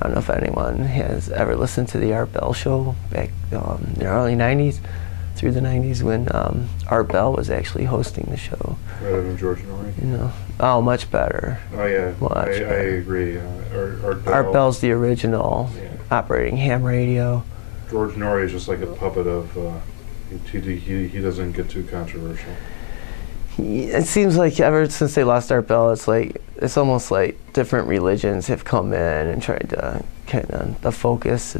I don't know if anyone has ever listened to the Art Bell Show back in the early 90s, through the 90s, when Art Bell was actually hosting the show. Rather than George Noory? You know, oh, much better. Oh yeah, I agree. Art Bell's the original, operating ham radio. George Noory is just like a puppet of, he doesn't get too controversial. It seems like ever since they lost Art Bell, it's almost like different religions have come in and tried to the focus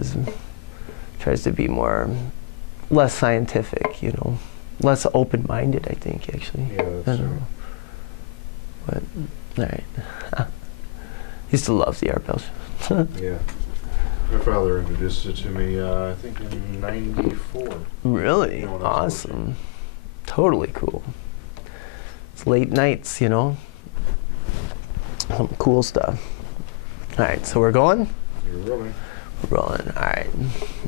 tries to be less scientific, you know, less open-minded, I think, actually. Yeah, that's true. But, all right. Used to love the Art Bell Show. Yeah. My father introduced it to me, I think in '94. Really? Awesome. Totally cool. It's late nights, you know. Some cool stuff. All right, so we're going? You're rolling. We're rolling, all right.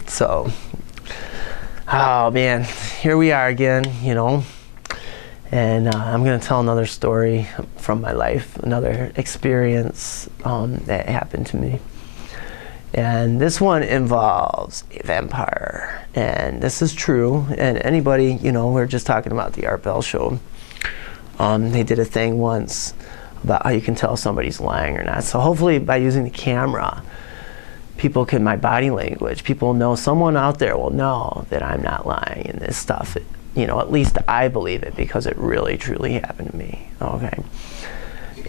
So, oh man, here we are again, you know. And I'm going to tell another story from my life, another experience that happened to me. And this one involves a vampire. And this is true. And anybody, you know, we're just talking about the Art Bell Show. They did a thing once about how you can tell somebody's lying or not. So hopefully by using the camera, my body language, people know, someone out there will know that I'm not lying in this stuff. You know, at least I believe it because it really, truly happened to me, okay?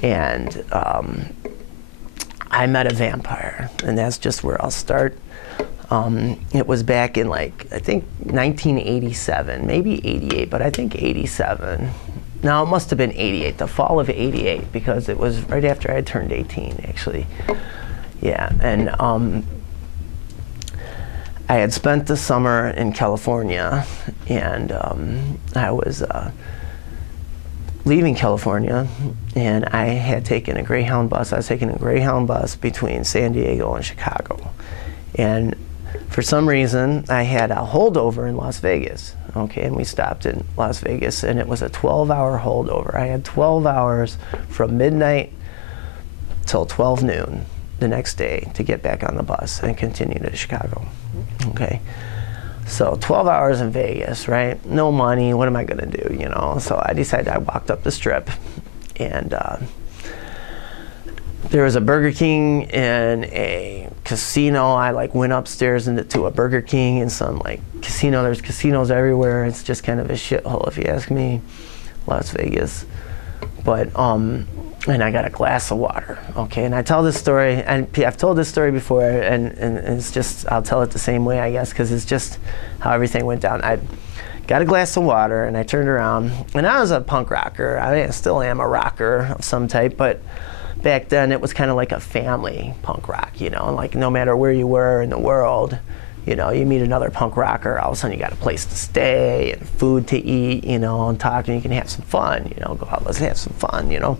And I met a vampire, and that's just where I'll start. It was back in, like, I think 1987, maybe 88, but I think 87. No, it must have been 88, the fall of 88, because it was right after I had turned 18, actually. Yeah, and I had spent the summer in California, and I was leaving California, and I had taken a Greyhound bus. I was taking a Greyhound bus between San Diego and Chicago. And for some reason, I had a holdover in Las Vegas. Okay, and we stopped in Las Vegas, and it was a 12-hour holdover. I had 12 hours from midnight till 12 noon the next day to get back on the bus and continue to Chicago. Okay, so 12 hours in Vegas, right? No money, what am I gonna do, you know? So I decided, I walked up the Strip, and there was a Burger King and a casino. I went upstairs to a Burger King and some casino. There's casinos everywhere. It's just kind of a shithole if you ask me, Las Vegas. But and I got a glass of water, okay? And I tell this story, and I've told this story before, and it's just, I'll tell it the same way, I guess, because it's just how everything went down. I got a glass of water, and I turned around, and I was a punk rocker. I still am a rocker of some type, but back then it was kind of like a family punk rock, you know? Like, no matter where you were in the world, you know, you meet another punk rocker, all of a sudden you got a place to stay and food to eat, you know, and talk, and you can have some fun, you know, go out, let's have some fun, you know?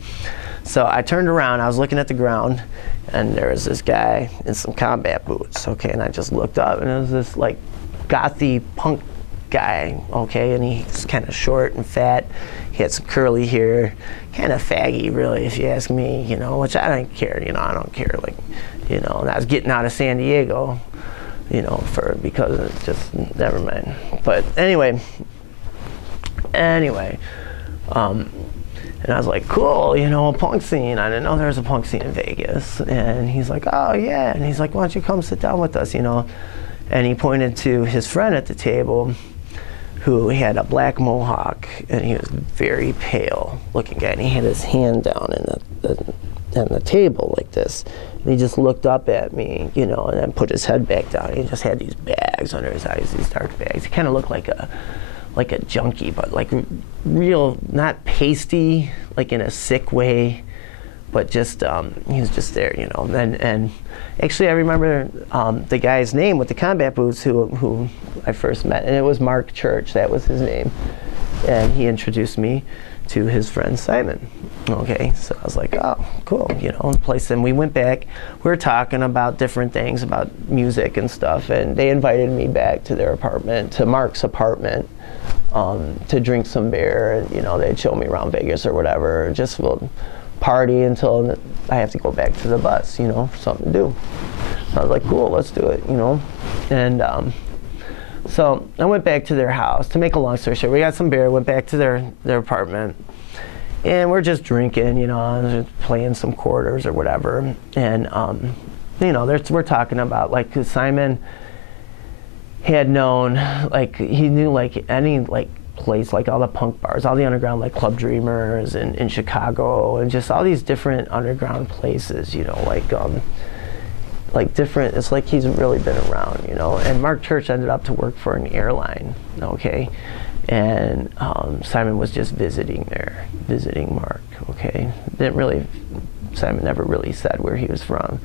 So I turned around, I was looking at the ground, and there was this guy in some combat boots, okay, and I just looked up, and it was this gothy punk guy, okay, and he's kind of short and fat. He had some curly hair, kind of faggy, really, if you ask me, you know, which I don't care, you know, I don't care, you know, and I was getting out of San Diego, you know, because it's just, never mind. But anyway, and I was like, cool, you know, a punk scene. I didn't know there was a punk scene in Vegas. And he's like, oh yeah, and he's like, why don't you come sit down with us, you know? And he pointed to his friend at the table, who had a black mohawk, and he was very pale looking guy, and he had his hand down on the table like this. And he just looked up at me, you know, and then put his head back down. He just had these bags under his eyes, these dark bags. He kind of looked like a junkie, but real, not pasty, in a sick way, but just, he was just there, you know. And actually I remember the guy's name with the combat boots who I first met, and it was Mark Church, that was his name. And he introduced me to his friend Simon. Okay, so I was like, oh, cool, you know, place. And we went back, we were talking about different things, about music and stuff, and they invited me back to their apartment, to Mark's apartment, to drink some beer, and, you know, they'd show me around Vegas or whatever. Just we'll party until I have to go back to the bus, you know, something to do. So I was like, cool, let's do it, you know. And so I went back to their house. To make a long story short, we got some beer, went back to their apartment, and we're just drinking, you know, and just playing some quarters or whatever. And, you know, we're talking about, like, 'cause Simon had known, like, he knew, like, any, like, place, like all the punk bars, all the underground, like Club Dreamers in Chicago, and just all these different underground places, you know, like different, it's like he's really been around, you know. And Mark Church ended up to work for an airline, okay, and Simon was just visiting Mark, okay. Simon never really said where he was from,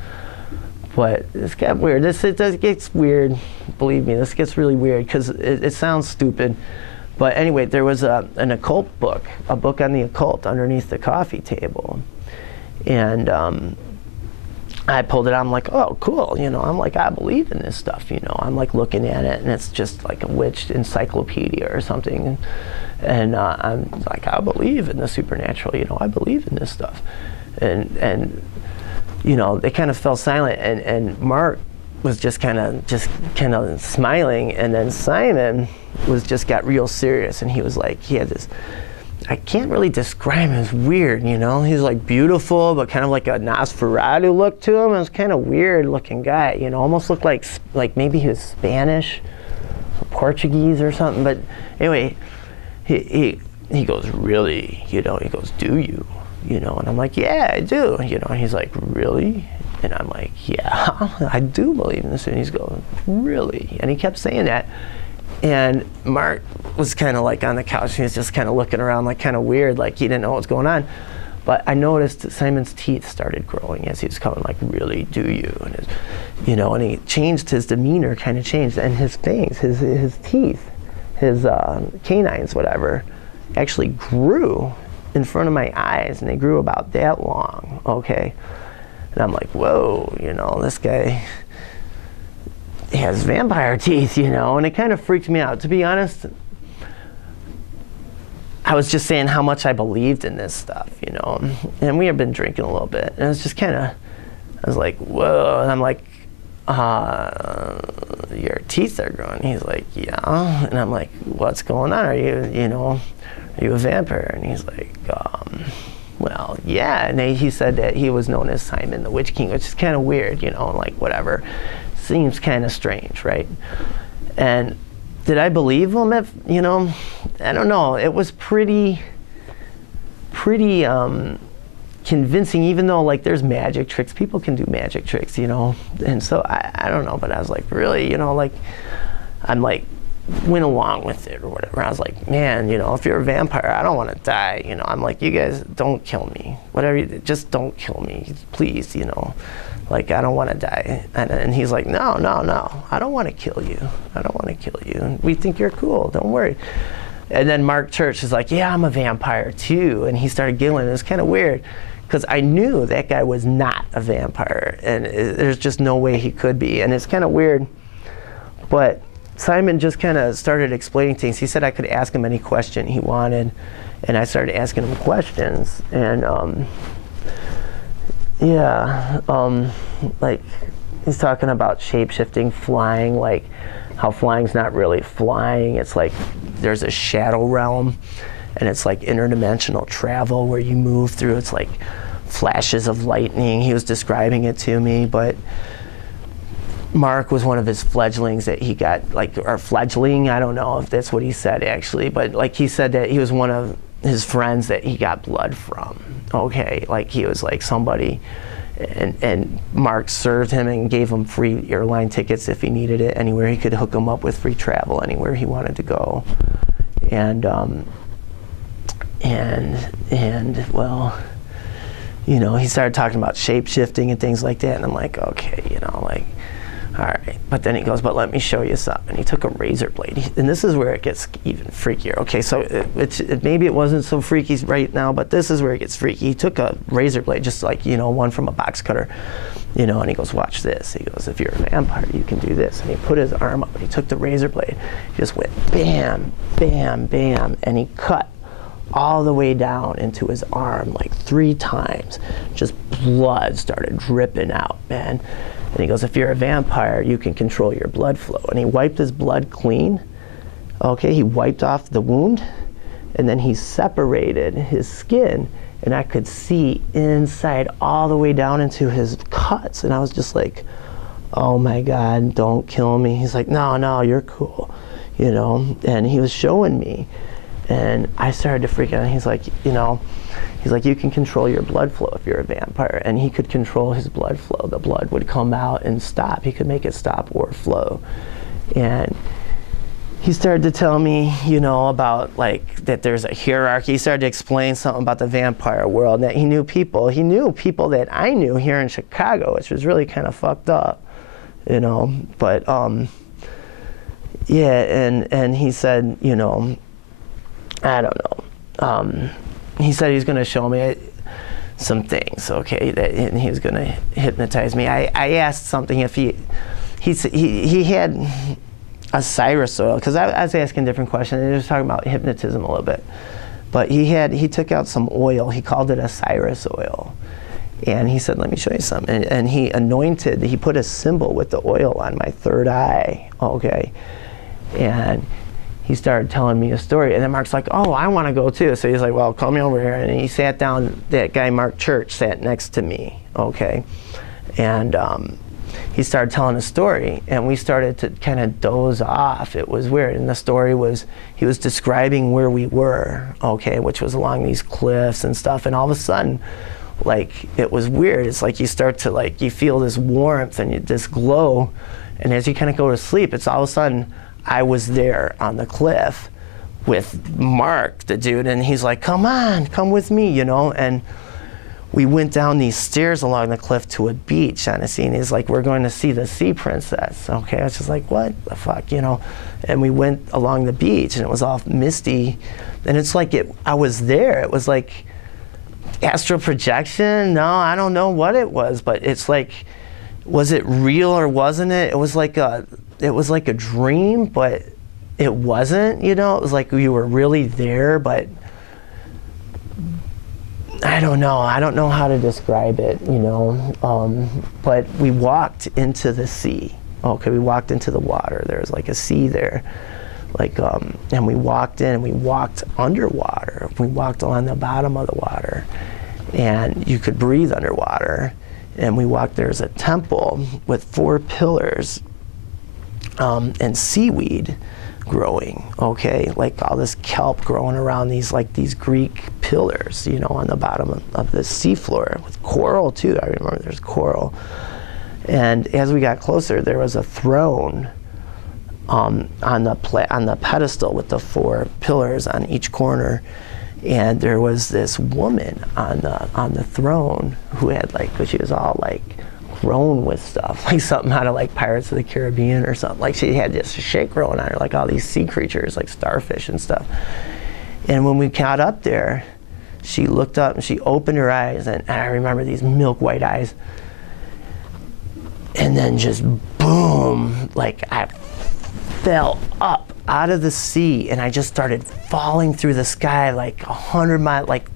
but it's got weird. It gets weird, believe me, this gets really weird, because it sounds stupid. But anyway, there was an occult book, a book on the occult underneath the coffee table. And I pulled it out, I'm like, oh, cool, you know, I'm like, I believe in this stuff, you know. I'm like looking at it, and it's just like a witch encyclopedia or something. And I'm like, I believe in the supernatural, you know, I believe in this stuff. And you know, they kind of fell silent, and Mark was just kind of smiling, and then Simon got real serious, and he was like, he had this, I can't really describe him, as weird, you know. He's like beautiful, but kind of like a Nosferatu look to him. It was kind of weird looking guy, you know, almost looked like maybe he was Spanish or Portuguese or something. But anyway, he goes, really, you know, he goes, do you know? And I'm like, yeah, I do, you know. And he's like, really? And I'm like, yeah, I do believe in this. And he's going, really? And he kept saying that. And Mark was kind of like on the couch. He was just kind of looking around, like kind of weird, like he didn't know what was going on. But I noticed that Simon's teeth started growing as he was coming, like, really, do you? And his, you know, and he changed, his demeanor kind of changed. And his fangs, his teeth, his canines, whatever, actually grew in front of my eyes. And they grew about that long, okay? And I'm like, whoa, you know, this guy, he has vampire teeth, you know. And it kind of freaked me out. To be honest, I was just saying how much I believed in this stuff, you know. And we had been drinking a little bit. And it was just kind of, I was like, whoa. And I'm like, your teeth are growing. He's like, yeah. And I'm like, what's going on? Are you a vampire? And he's like, well, yeah. And he said that he was known as Simon the Witch King, which is kind of weird, you know, like whatever. Seems kind of strange, right? And did I believe him? You know, I don't know. It was pretty convincing, even though, like, there's magic tricks. People can do magic tricks, you know. And so I don't know, but I was like, really, you know, like, I'm like, went along with it or whatever. I was like, man, you know, if you're a vampire, I don't want to die, you know. I'm like, you guys don't kill me. Whatever, just don't kill me, please, you know. Like, I don't want to die. And he's like, no, I don't want to kill you. I don't want to kill you. We think you're cool, don't worry. And then Mark Church is like, yeah, I'm a vampire too. And he started giggling. It was kind of weird, because I knew that guy was not a vampire. And there's just no way he could be. And it's kind of weird. But Simon just kind of started explaining things. He said I could ask him any question he wanted. And I started asking him questions. And like, he's talking about shape-shifting, flying, like how flying's not really flying. It's like there's a shadow realm, and it's like interdimensional travel where you move through. It's like flashes of lightning. He was describing it to me, but Mark was one of his fledglings that he got, like, or fledgling, I don't know if that's what he said actually, but like he said that he was one of his friends that he got blood from. Okay, like he was like somebody, and Mark served him and gave him free airline tickets if he needed it anywhere. He could hook him up with free travel anywhere he wanted to go. And well, you know, he started talking about shape-shifting and things like that, and I'm like, okay, you know, like, all right. But then he goes, but let me show you something. And he took a razor blade. And this is where it gets even freakier. Okay, so maybe it wasn't so freaky right now, but this is where it gets freaky. He took a razor blade, just like, you know, one from a box cutter, you know, and he goes, watch this. He goes, if you're a vampire, you can do this. And he put his arm up, and he took the razor blade. He just went bam, bam, bam, and he cut all the way down into his arm like 3 times. Just blood started dripping out, man. And he goes, if you're a vampire, you can control your blood flow. And he wiped his blood clean. Okay, he wiped off the wound, and then he separated his skin, and I could see inside all the way down into his cuts. And I was just like, oh my God, don't kill me. He's like, no, no, you're cool, you know. And he was showing me, and I started to freak out. He's like, you know, he's like, you can control your blood flow if you're a vampire. And he could control his blood flow. The blood would come out and stop. He could make it stop or flow. And he started to tell me, you know, about like that there's a hierarchy. He started to explain something about the vampire world, that he knew people. He knew people that I knew here in Chicago, which was really kind of fucked up, you know. But yeah, and he said, you know, I don't know. He said he was going to show me some things, okay, that and he was going to hypnotize me. I asked something if he had Osiris oil, because I was asking different questions, and he was talking about hypnotism a little bit. But he took out some oil, he called it Osiris oil. And he said, let me show you some. And he put a symbol with the oil on my third eye, okay. And he started telling me a story, and then Mark's like, oh, I want to go too. So he's like, well, call me over here. And he sat down, that guy Mark Church sat next to me, okay. And he started telling a story, and we started to kind of doze off. It was weird. And the story was, he was describing where we were, okay, which was along these cliffs and stuff. And all of a sudden, like, it was weird. It's like you start to, like, you feel this warmth and this glow. And as you kind of go to sleep, it's all of a sudden, I was there on the cliff with Mark, the dude, and he's like, come on, come with me, you know. And we went down these stairs along the cliff to a beach on a scene. He's like, we're going to see the sea princess. Okay, I was just like, what the fuck, you know? And we went along the beach, and it was all misty. And it's like, I was there. It was like astral projection. No, I don't know what it was, but it's like, was it real or wasn't it? It was like a dream, but it wasn't, you know? It was like you were really there, but I don't know. I don't know how to describe it, you know. But we walked into the sea. Okay, we walked into the water. There was like a sea there. Like, and we walked in, and we walked underwater. We walked along the bottom of the water, and you could breathe underwater. And we walked, there's a temple with 4 pillars and seaweed growing, okay, like all this kelp growing around these Greek pillars, you know, on the bottom of the seafloor, with coral too. I remember there's coral. And as we got closer, there was a throne on the pedestal with the 4 pillars on each corner, and there was this woman on the throne who had she was all like grown with stuff, like something out of like Pirates of the Caribbean or something. Like she had this shit growing on her, like all these sea creatures, like starfish and stuff. And when we got up there, she looked up and she opened her eyes, and I remember these milk white eyes. And then just boom, like I fell up out of the sea, and I just started falling through the sky like 100 miles, like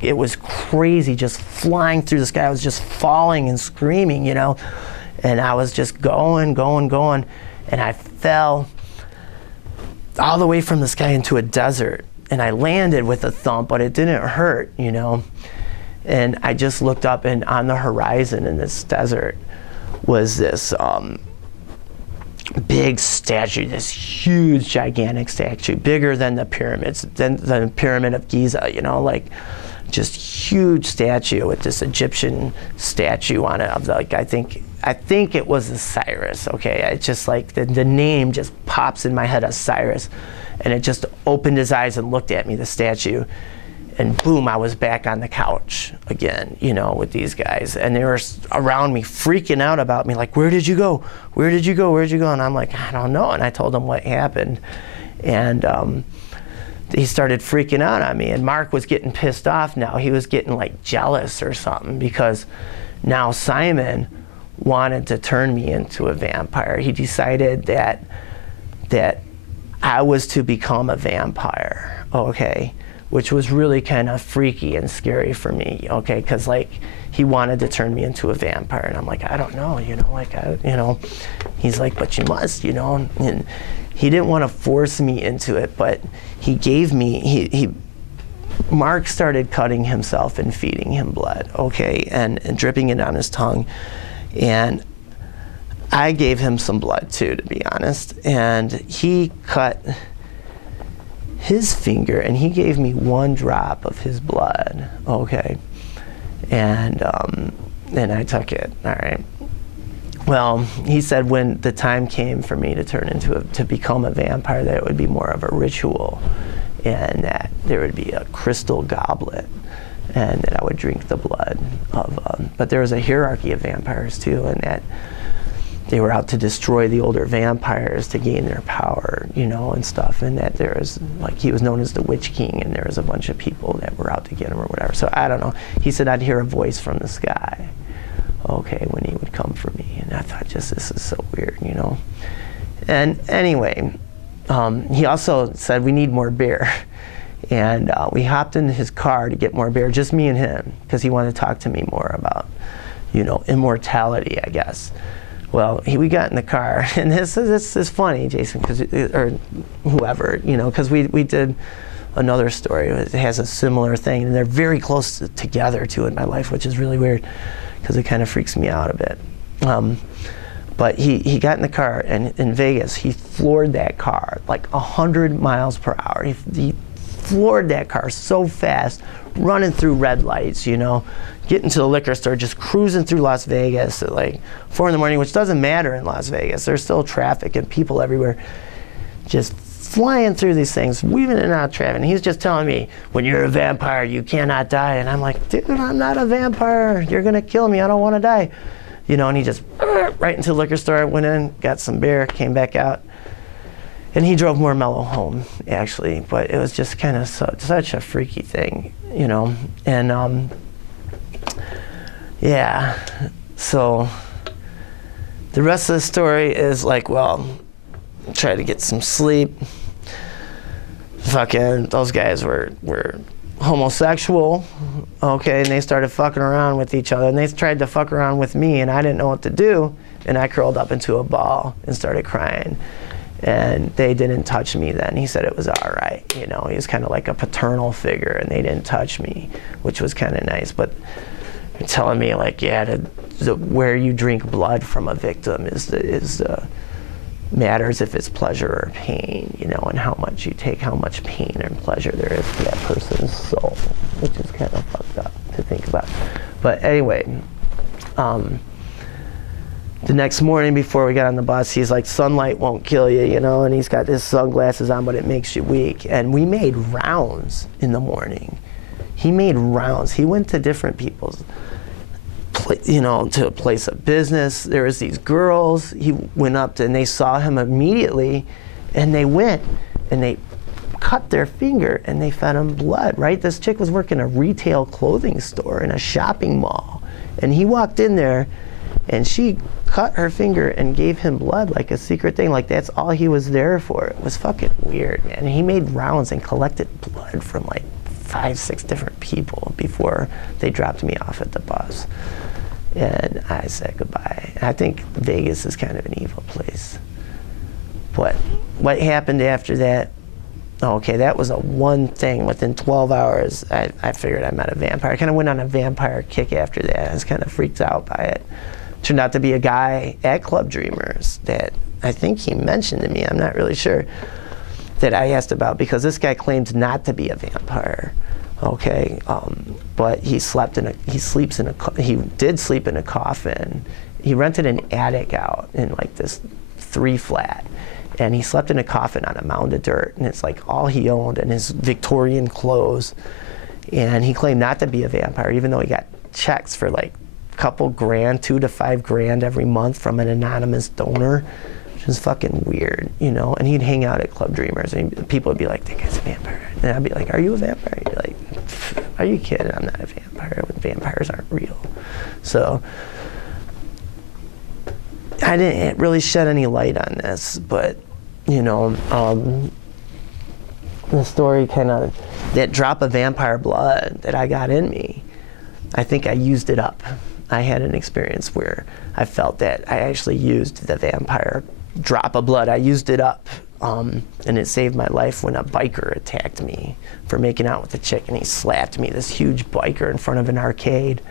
it was crazy, just flying through the sky. I was just falling and screaming, you know, and I was just going, and I fell all the way from the sky into a desert, and I landed with a thump, but it didn't hurt, you know. And I just looked up, and on the horizon in this desert was this big statue, this huge, gigantic statue, bigger than the pyramids, than the Pyramid of Giza, you know, like just huge statue with this Egyptian statue on it of like, I think it was Osiris, okay? It's just like the name just pops in my head, Osiris, and it just opened his eyes and looked at me, the statue. And boom, I was back on the couch again, you know, with these guys. And they were around me, freaking out about me, like, where did you go? Where did you go? Where'd you go? And I'm like, I don't know. And I told them what happened. And he started freaking out on me. And Mark was getting pissed off now. He was getting, like, jealous or something, because now Simon wanted to turn me into a vampire. He decided that I was to become a vampire, okay? which was really kind of freaky and scary for me, okay, because like he wanted to turn me into a vampire, and I'm like, I don't know, you know, like, he's like, but you must, you know, and he didn't want to force me into it, but he gave me, Mark started cutting himself and feeding him blood, okay, and dripping it on his tongue, and I gave him some blood too, to be honest, and he cut his finger and he gave me 1 drop of his blood, okay, and I took it, all right. Well, he said when the time came for me to to become a vampire, that it would be more of a ritual, and that there would be a crystal goblet, and that I would drink the blood of, but there was a hierarchy of vampires too, and that they were out to destroy the older vampires to gain their power, you know, and stuff, and that there was, like, he was known as the Witch King, and there was a bunch of people that were out to get him or whatever. So I don't know. He said I'd hear a voice from the sky, okay, when he would come for me, and I thought, just, this is so weird, you know. And anyway, he also said we need more beer, and we hopped in his car to get more beer, just me and him, because he wanted to talk to me more about, you know, immortality, I guess. Well, we got in the car, and this is funny, Jason, or whoever, you know, because we did another story. It has a similar thing, and they're very close together too in my life, which is really weird, because it kind of freaks me out a bit. But he got in the car, and in Vegas, he floored that car like 100 miles per hour. He floored that car so fast, running through red lights, you know, getting to the liquor store, just cruising through Las Vegas at like 4 in the morning, which doesn't matter in Las Vegas. There's still traffic and people everywhere, just flying through these things, weaving in and out of traffic. And he's just telling me, when you're a vampire, you cannot die. And I'm like, dude, I'm not a vampire. You're gonna kill me. I don't want to die. You know, and he just, right into the liquor store, went in, got some beer, came back out. And he drove more mellow home, actually. But it was just kind of such a freaky thing, you know. And yeah, so the rest of the story is like, well, try to get some sleep. Fucking, those guys were homosexual, okay, and they started fucking around with each other, and they tried to fuck around with me, and I didn't know what to do, and I curled up into a ball and started crying, and they didn't touch me then. He said it was all right, you know, he was kind of like a paternal figure, and they didn't touch me, which was kind of nice. But they're telling me, like, yeah, where you drink blood from a victim matters if it's pleasure or pain, you know, and how much you take, how much pain and pleasure there is to that person's soul, which is kind of fucked up to think about. But anyway, the next morning before we got on the bus, he's like, sunlight won't kill you, you know, and he's got his sunglasses on, but it makes you weak. And we made rounds in the morning. He made rounds. He went to different people's, you know, to a place of business. There was these girls. He went up to, and they saw him immediately, and they went and they cut their finger and they fed him blood, right? This chick was working a retail clothing store in a shopping mall, and he walked in there and she cut her finger and gave him blood, like a secret thing, like that's all he was there for. It was fucking weird, man. And he made rounds and collected blood from like 5, 6 different people before they dropped me off at the bus. And I said goodbye. I think Vegas is kind of an evil place. But what happened after that, okay, that was a one thing. Within 12 hours, I figured I met a vampire. I kind of went on a vampire kick after that. I was kind of freaked out by it. Turned out to be a guy at Club Dreamers that I think he mentioned to me, I'm not really sure, that I asked about, because this guy claims not to be a vampire. Okay, but he did sleep in a coffin. He rented an attic out in like this 3-flat, and he slept in a coffin on a mound of dirt, and it's like all he owned, and his Victorian clothes. And he claimed not to be a vampire, even though he got checks for like a couple grand, $2 to $5 grand every month from an anonymous donor, which is fucking weird, you know. And he'd hang out at Club Dreamers, and people would be like, that guy's a vampire. And I'd be like, are you a vampire? He'd be like, are you kidding? I'm not a vampire. Vampires aren't real. So I didn't really shed any light on this, but, you know, the story kind of, that drop of vampire blood that I got in me, I think I used it up. I had an experience where I felt that I actually used the vampire drop of blood. I used it up, and it saved my life when a biker attacked me for making out with a chick, and he slapped me, this huge biker in front of an arcade.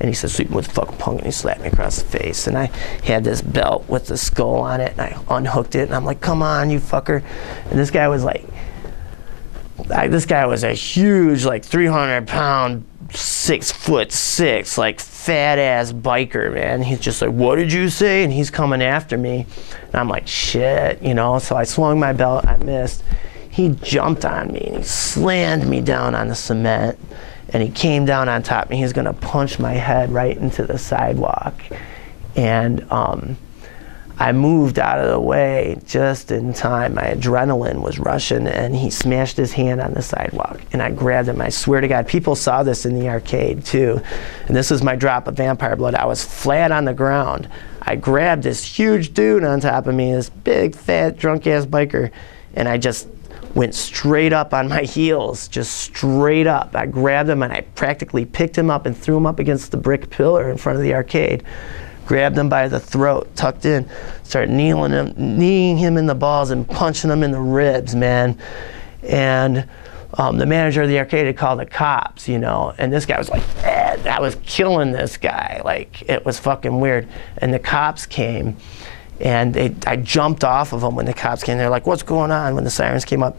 And he said, "Sleeping with a fucking punk," and he slapped me across the face. And I had this belt with the skull on it, and I unhooked it, and I'm like, "Come on, you fucker." And this guy was like, this guy was a huge, like 300-pound, 6'6", like fat-ass biker, man. He's just like, "What did you say?" And he's coming after me. And I'm like, shit, you know? So I swung my belt, I missed. He jumped on me, and he slammed me down on the cement. And he came down on top of me. He was gonna punch my head right into the sidewalk. And I moved out of the way just in time. My adrenaline was rushing, and he smashed his hand on the sidewalk. And I grabbed him. I swear to God, people saw this in the arcade too. And this was my drop of vampire blood. I was flat on the ground. I grabbed this huge dude on top of me, this big, fat, drunk-ass biker, and I just went straight up on my heels, just straight up. I grabbed him and I practically picked him up and threw him up against the brick pillar in front of the arcade. Grabbed him by the throat, tucked in, started kneeing him in the balls and punching him in the ribs, man. And the manager of the arcade had called the cops, you know, and this guy was like, I was killing this guy. Like, it was fucking weird. And the cops came. And I jumped off of them when the cops came. They're like, "What's going on?" When the sirens came up.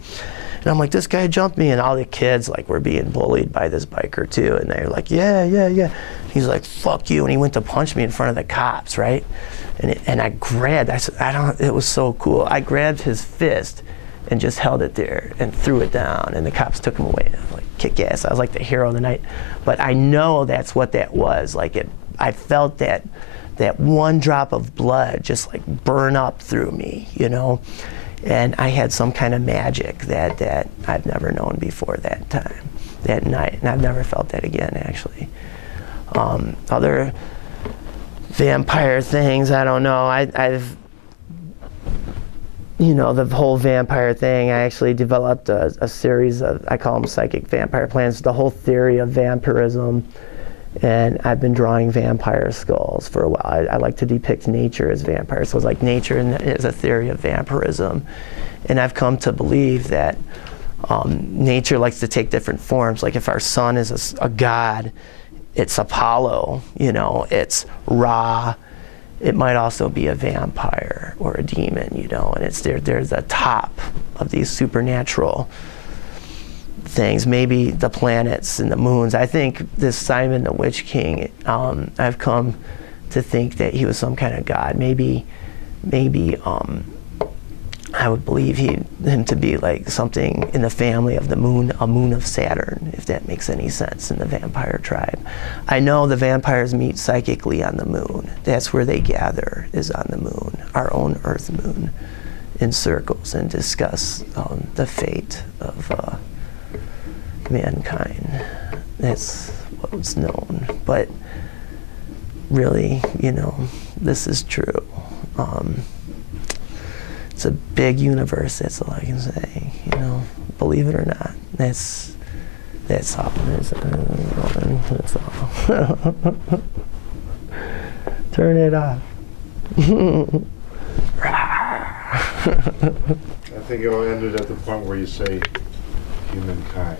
And I'm like, "This guy jumped me." And all the kids like were being bullied by this biker too. And they're like, "Yeah, yeah, yeah." He's like, "Fuck you." And he went to punch me in front of the cops, right? And I grabbed, I said, it was so cool. I grabbed his fist and just held it there and threw it down. And the cops took him away. And I was like, kick ass. I was like the hero of the night. But I know that's what that was. Like, I felt that one drop of blood just like burn up through me, you know? And I had some kind of magic that I've never known before that time, that night. And I've never felt that again, actually. Other vampire things, I don't know. I've, you know, the whole vampire thing, I actually developed a series of, I call them psychic vampire plans, the whole theory of vampirism. And I've been drawing vampire skulls for a while. I like to depict nature as vampire. So it's like nature is a theory of vampirism. And I've come to believe that nature likes to take different forms. Like if our sun is a god, it's Apollo, you know, it's Ra. It might also be a vampire or a demon, you know, and it's there's the top of these supernatural things, maybe the planets and the moons. I think this Simon the Witch King, I've come to think that he was some kind of god. Maybe I would believe him to be like something in the family of the moon, a moon of Saturn, if that makes any sense, in the vampire tribe. I know the vampires meet psychically on the moon. That's where they gather, is on the moon, our own Earth moon, in circles and discuss the fate of mankind. That's what's known. But really, you know, this is true. It's a big universe, that's all I can say, you know, believe it or not. That's all. That's all. Turn it off. I think it'll end it at the point where you say humankind.